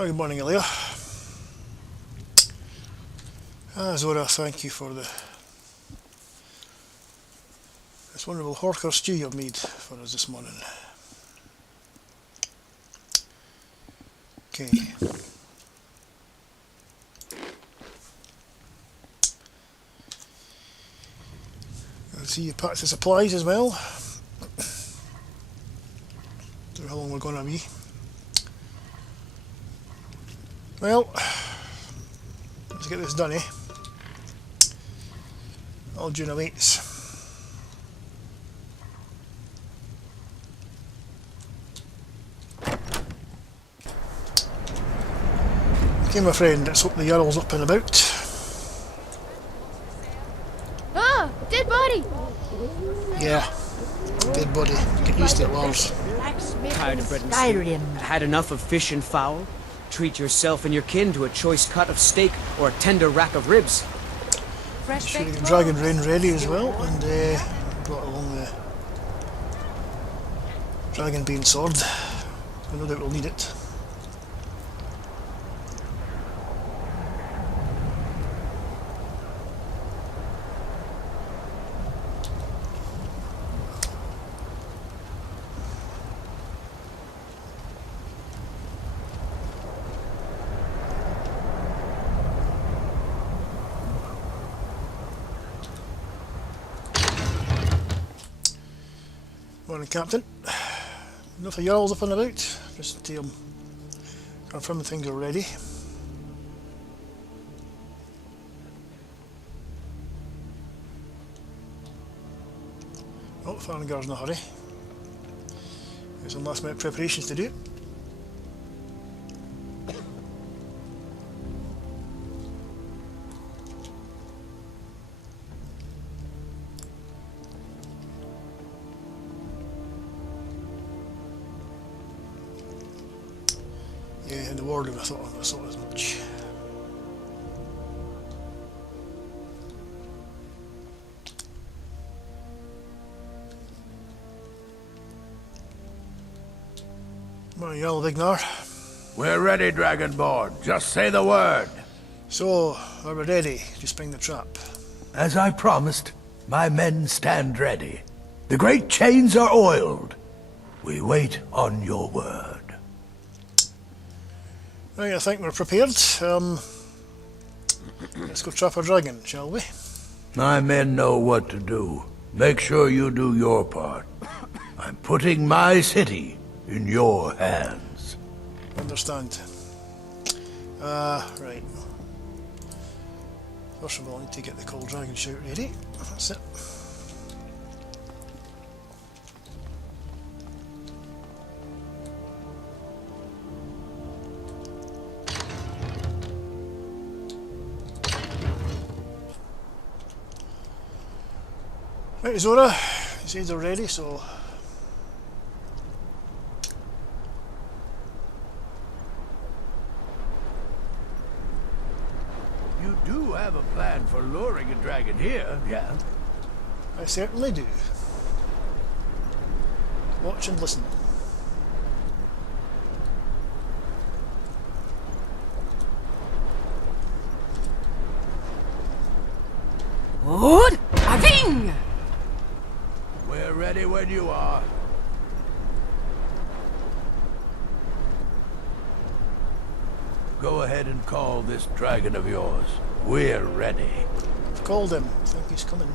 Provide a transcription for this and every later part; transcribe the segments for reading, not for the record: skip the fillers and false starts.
Oh, good morning, Elia. Zora, thank you for this wonderful horker stew you've made for us this morning. Okay. I see you packed the supplies as well. Don't know how long we're going to be. Well, let's get this done, eh? All June awaits. Okay, my friend, let's hope the Jarl's up and about. Ah, dead body! Yeah, dead body. Get used to it, Lars. Tired of bread and stew? Had enough of fish and fowl? Treat yourself and your kin to a choice cut of steak or a tender rack of ribs. Should we get Dragon Rain ready as well, and brought along the Dragon Bane sword. I no doubt we'll need it. Morning, Captain. Enough of Jarls up and about. Just to confirm things are ready. Oh, Farengar's in a hurry. There's some last minute preparations to do. Yeah, in the wardrobe I thought as much. Morning, Jarl Vignar. We're ready, Dragonborn. Just say the word. So, are we ready to spring the trap? As I promised, my men stand ready. The great chains are oiled. We wait on your word. Right, I think we're prepared. Let's go trap a dragon, shall we? My men know what to do. Make sure you do your part. I'm putting my city in your hands. Understand. Right. First of all, I need to get the Call Dragon shout ready. That's it. Right, Zora, his aids are ready, so You do have a plan for luring a dragon here, yeah? I certainly do. Watch and listen. Wood! Aving! We're ready when you are. Go ahead and call this dragon of yours. We're ready. I've called him. I think he's coming.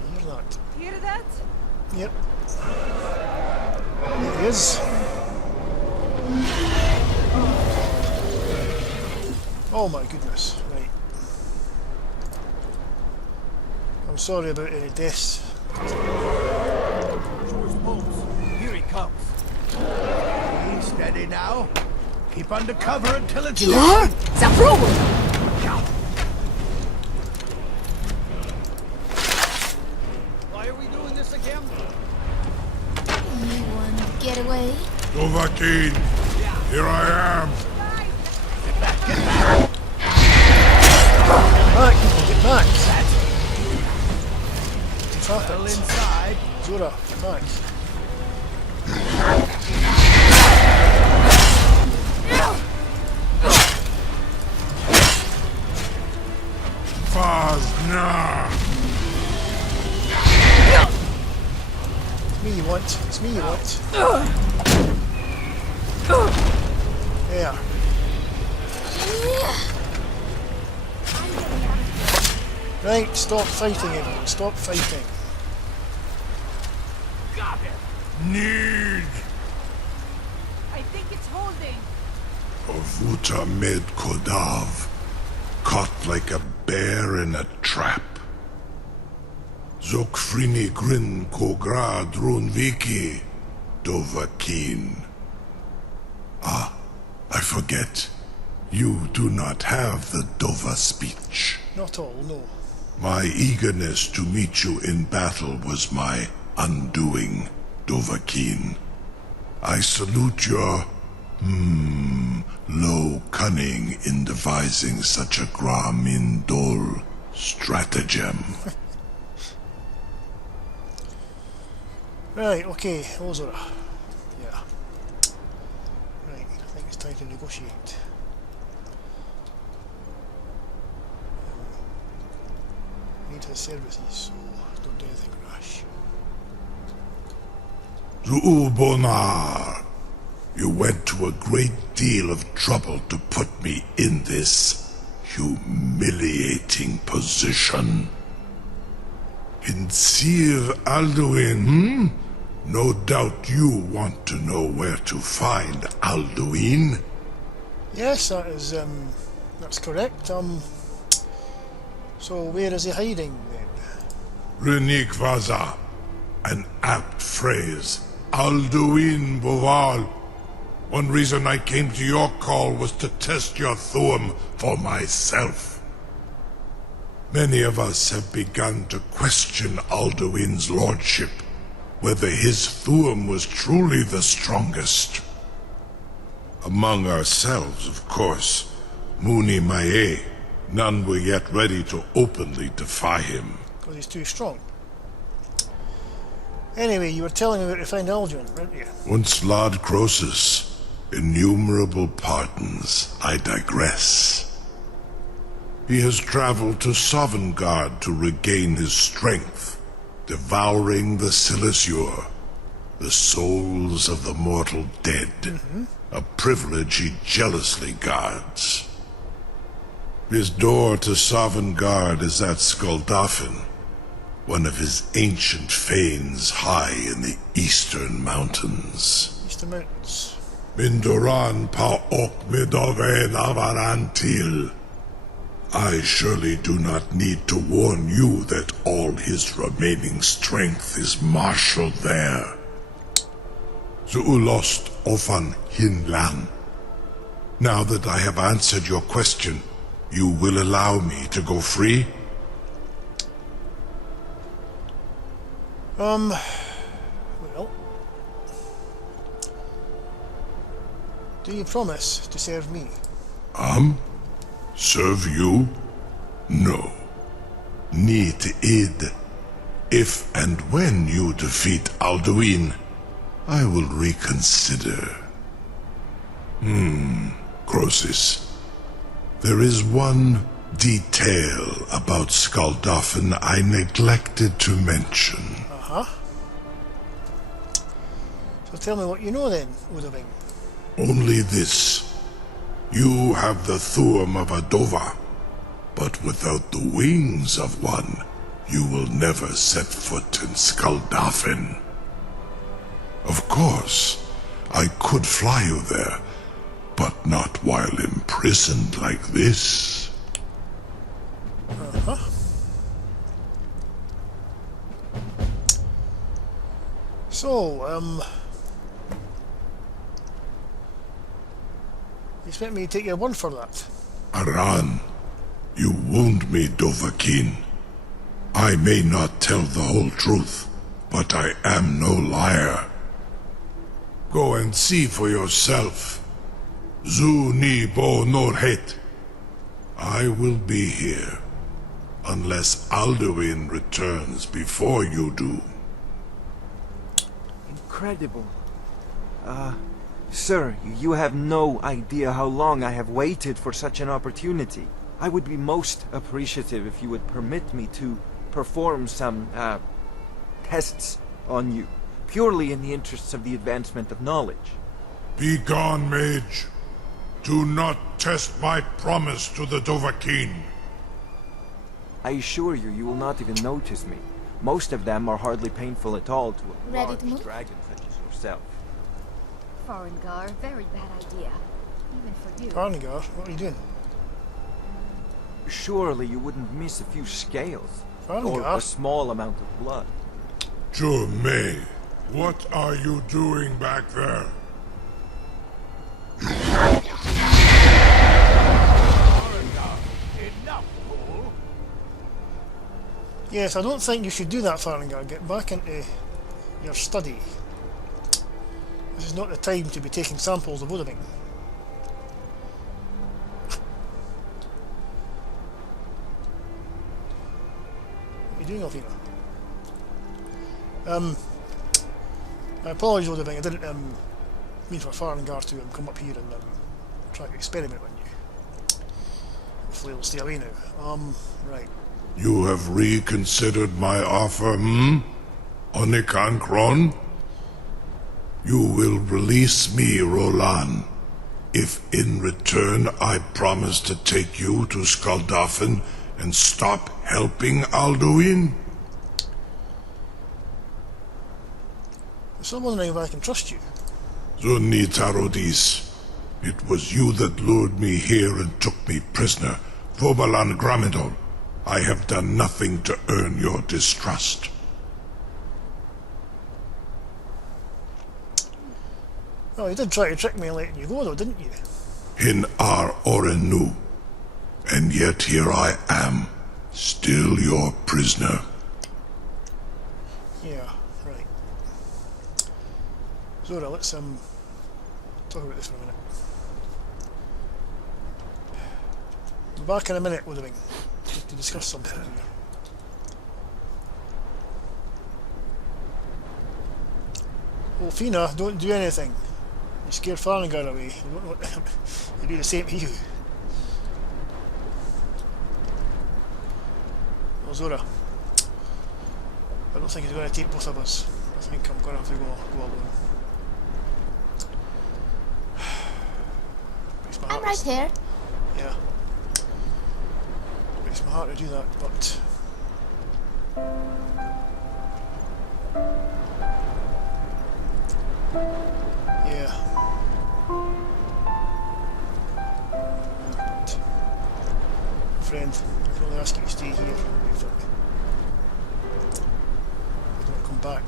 You hear that? Hear that? Yep. There he is. Oh my goodness. Right. I'm sorry about any deaths. Here he comes. Be steady now. Keep under cover until it's Killer? done. Zapro! Why are we doing this again? Anyone get away? Dovahkiin, here I am. Back! Get back! Trap Well it. inside. Zora, get back. It's me you want. It's me you want. There. Right, stop fighting him. Stop fighting. Need I think it's holding. Ovuta med Kodav, caught like a bear in a trap. Zokfrini grin kogra drunviki dovakin. Ah, I forget. You do not have the Dova speech. Not all, no. My eagerness to meet you in battle was my undoing, Dovahkiin. I salute your, low cunning in devising such a Gramin Dol stratagem. Right, okay, Ozora. Yeah. Right, I think it's time to negotiate. Need his services, so don't do anything rash. Zuubonar, you went to a great deal of trouble to put me in this humiliating position. Insir Alduin, No doubt you want to know where to find Alduin? Yes, that's correct. So where is he hiding then? Renik Vaza, an apt phrase. Alduin Boval. One reason I came to your call was to test your Thuum for myself. Many of us have begun to question Alduin's lordship, whether his Thuum was truly the strongest. Among ourselves, of course, Muni Mae, none were yet ready to openly defy him. Because he's too strong. Anyway, you were telling me where to find Alduin, weren't you? Once Lord Croesus, innumerable pardons, I digress. He has traveled to Sovngarde to regain his strength, devouring the Silesure, the souls of the mortal dead, a privilege he jealously guards. His door to Sovngarde is at Skuldafn, one of his ancient fanes high in the eastern mountains. Eastern Mountains. Mindoran pa ok midoven avarantil. I surely do not need to warn you that all his remaining strength is marshaled there. Zuulost ofan hinlan. Now that I have answered your question, you will allow me to go free? Well... Do you promise to serve me? Serve you? No. Need id. If and when you defeat Alduin, I will reconsider. Croesus. There is one detail about Skuldafn I neglected to mention. So tell me what you know then, Udoving. Only this. You have the Thuum of a Dova, but without the wings of one, you will never set foot in Skuldafn. Of course, I could fly you there, but not while imprisoned like this. So, you expect me to take your word for that? Aran, you wound me, Dovahkiin. I may not tell the whole truth, but I am no liar. Go and see for yourself. Zu ni bo norhet. I will be here, unless Alduin returns before you do. Incredible. Sir, you have no idea how long I have waited for such an opportunity. I would be most appreciative if you would permit me to perform some, tests on you, purely in the interests of the advancement of knowledge. Be gone, mage. Do not test my promise to the Dovahkiin. I assure you, you will not even notice me. Most of them are hardly painful at all to a Ready large to move? dragon such as yourself. Farengar, very bad idea. Even for you. Farningar, what are you doing? Surely you wouldn't miss a few scales, or Farengar? a small amount of blood. May, what are you doing back there? Yes, I don't think you should do that, Farningar. Get back into your study. This is not the time to be taking samples of Odabing. What are you doing, Alfina? I apologise, Odabing. I didn't mean for Farningar to come up here and try to experiment on you. Hopefully he'll stay away now. Right. You have reconsidered my offer, Onikan Kron? You will release me, Roland, if in return I promise to take you to Skaldafen and stop helping Alduin? I'm still wondering if I can trust you. Zuni Tarodis, it was you that lured me here and took me prisoner, Vobalan Gramidol. I have done nothing to earn your distrust. Oh, you did try to trick me and letting you go though, didn't you? In Ar Orenu. And yet here I am, still your prisoner. Yeah, right. Zora, let's talk about this for a minute. We'll be back in a minute, Odabing, to discuss something here. Oh, Fina, don't do anything. You scare Farningar away. You don't want them to do the same to you. Oh, Zora. I don't think he's going to take both of us. I think I'm going to have to go alone. Breaks my heart. I'm right here. Yeah. Breaks my heart to do that, but... yeah. But... friend, I can only ask you to stay here and wait for me. I don't come back.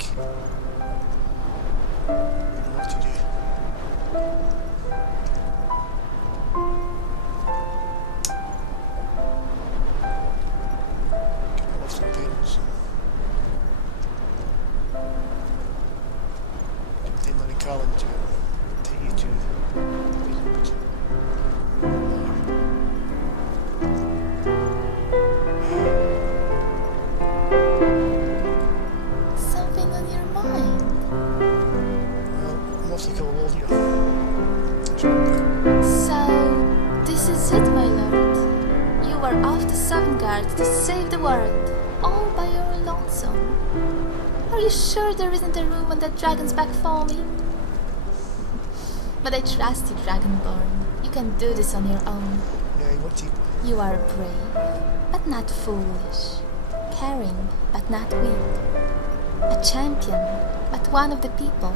I don't know what to do. Lost my parents. Then letting Callum to take you to Egypt. Something on your mind. Well, I'm off to kill a wall here. So, this is it, my lord. You are off to Sovngarde to save the world, all by your lonesome. Are you sure there isn't a room on that dragon's back for me? But I trust you, Dragonborn. You can do this on your own. Yeah, you want to. You are brave, but not foolish. Caring, but not weak. A champion, but one of the people.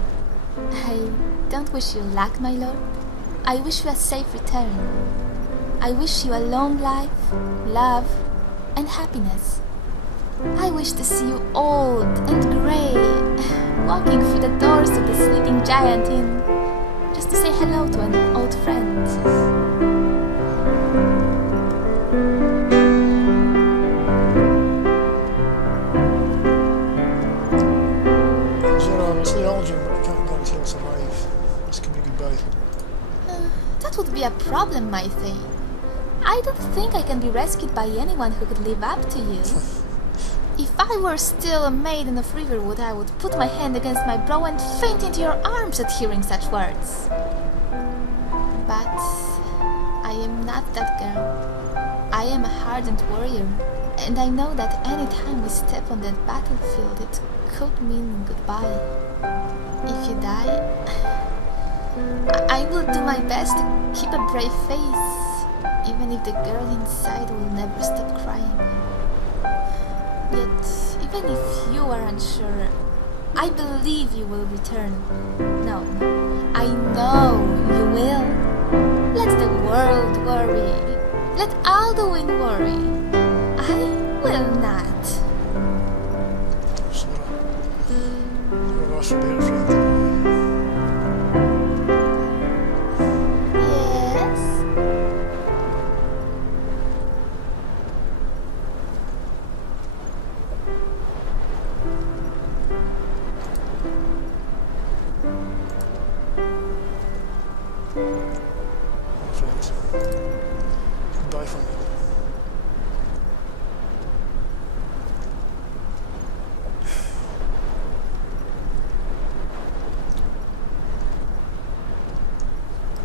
I don't wish you luck, my lord. I wish you a safe return. I wish you a long life, love, and happiness. I wish to see you old and grey, walking through the doors of the sleeping giant inn, just to say hello to an old friend. Zora, I'll stay Algian, but I can't guarantee I'll survive. This could be goodbye. That would be a problem, my thing. I don't think I can be rescued by anyone who could live up to you. If I were still a maiden of Riverwood, I would put my hand against my brow and faint into your arms at hearing such words. But I am not that girl. I am a hardened warrior, and I know that any time we step on that battlefield, it could mean goodbye. If you die, I will do my best to keep a brave face, even if the girl inside will never stop crying. Yet, even if you are unsure, I believe you will return. No, I know you will. Let the world worry. Let Alduin worry. I will not. Sora, you're a better friend. Yes? My friends. Goodbye for now.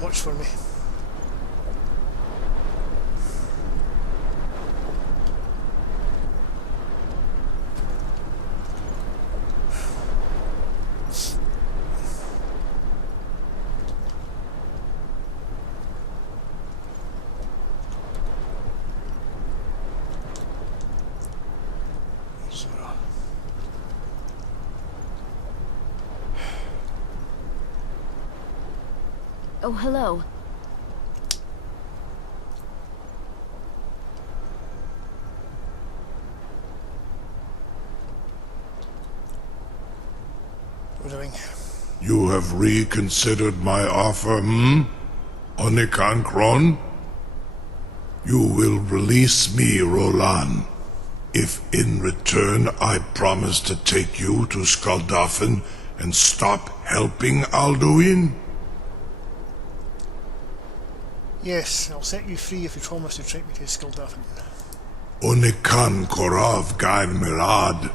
Watch for me. Zora. Oh, hello. What are we doing? You have reconsidered my offer, Onikan Kron? You will release me, Roland, if in return I promise to take you to Skuldafn and stop helping Alduin? Yes, I'll set you free if you promise to take me to Skuldafn. Onikan Korav Gain Mirad.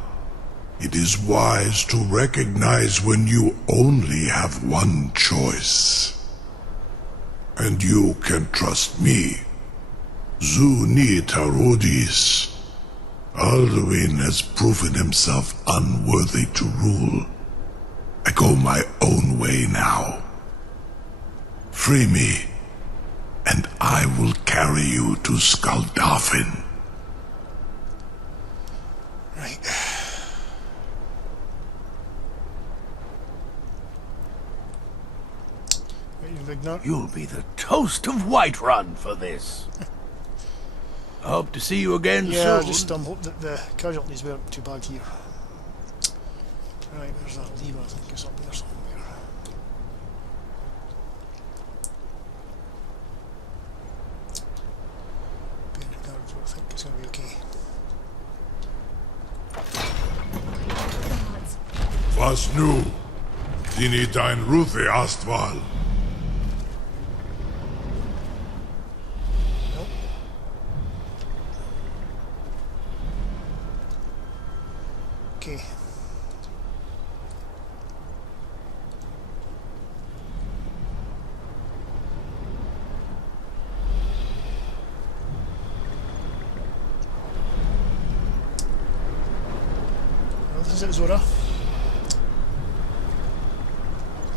It is wise to recognize when you only have one choice. And you can trust me. Zuni Tarodis. Alduin has proven himself unworthy to rule. I go my own way now. Free me, and I will carry you to Skuldafn. Right. Right, you big nut. You'll be the toast of Whiterun for this. I hope to see you again Yeah, soon. just hope that the casualties weren't too bad here. Right, there's that lever, I think it's up there somewhere. Being a guard, I think it's going to be okay. Gods. Was nu? Dini dein Rufe Astval. Nope. Okay. Well, this is it, Zora.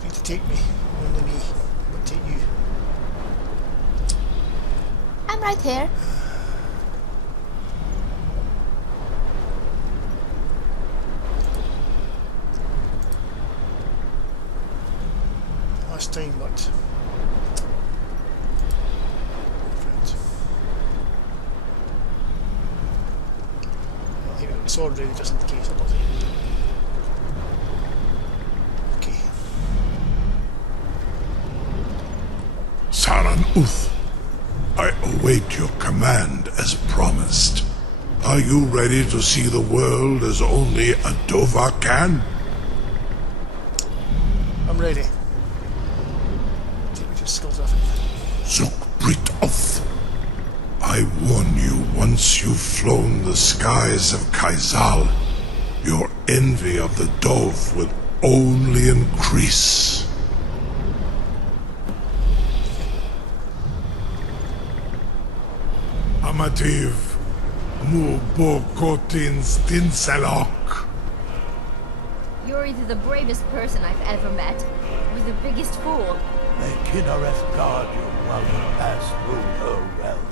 Free to take me, only me, but take you. I'm right here. Last time, but friends. Well, here, the sword ready just in case it wasn't. Okay. Saran Uth, I await your command as promised. Are you ready to see the world as only a Dova can? I'm ready. Take me to Skuldafn. Zuk Brit Oth. I warn you, once you've flown the skies of Kaizal, your envy of the Dove will only increase. Affirmative. Mubokotins Tinselok. You're either the bravest person I've ever met, or the biggest fool. May Kinnereth guard you while you pass through her realm.